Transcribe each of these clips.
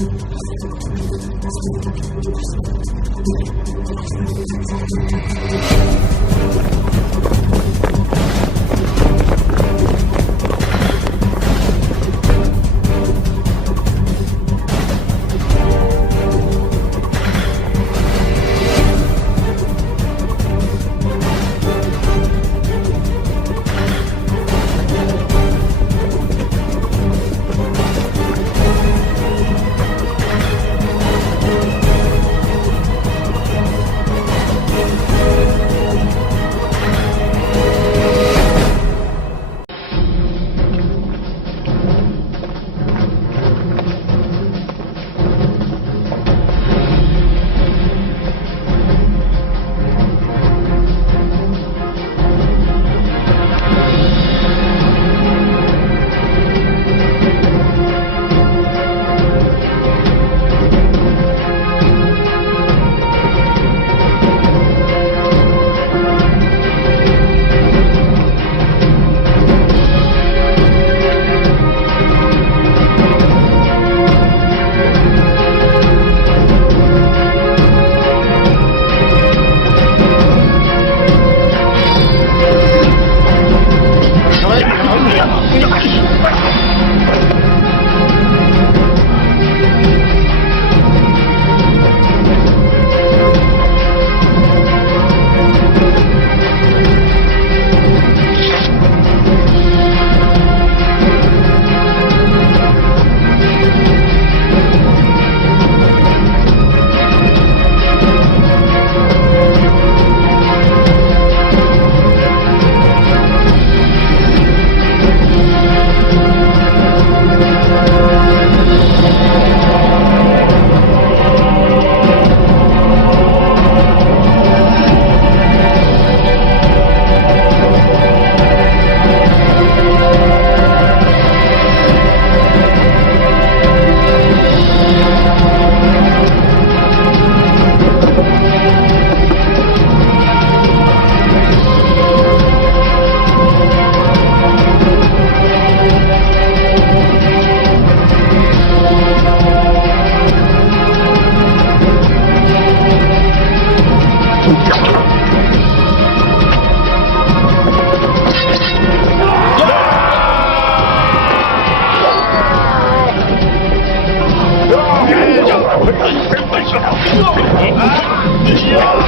Thank you.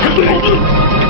全军攻击